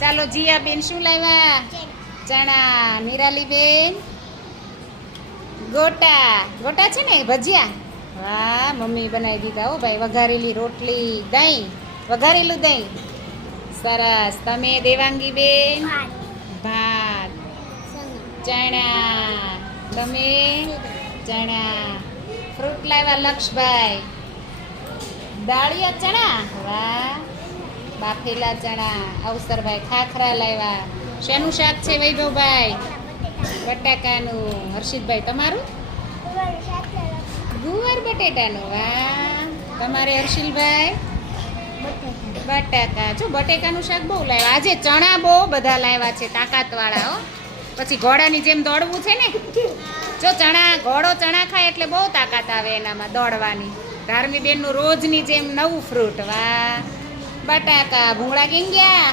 ચાલો જીયા બેન શું લાવ્યા? ચણા. નિરાલી બેન ગોટા. ગોટા છે ને ભજીયા. વાહ, મમ્મી બનાવી દીધા હો ભાઈ. વઘારેલી રોટલી, દહીં, વઘારેલું દહીં. સરસ. તમે દેવાંગી બેન? ભાત. ચણા. તમે? ચણા. ફ્રૂટ લાવ્યા લક્ષભાઈ. દાળિયા ચણા. વાહ. બાફેલા ચણા. અવસરભાઈ ખાખરા લાવ્યા. શેનું શાક છે વૈભવભાઈ? બટાકાનું. હર્ષિતભાઈ તમારું? ગુવાર બટેટાનું. વાહ. તમારે હર્ષિલભાઈ? બટાકા. જો બટેકાનું શાક બહુ લાવ્યા આજે. ચણા બહુ બધા લાવ્યા છે, તાકાતવાળા હો. પછી ઘોડાની જેમ દોડવું છે ને. જો ઘોડો ચણા ખાય એટલે બહુ તાકાત આવે એનામાં દોડવાની. ધાર્મી બેનનું રોજની જેમ નવું ફ્રૂટ. વાહ. બટાકા. ભૂંગળા કેમ ગયા?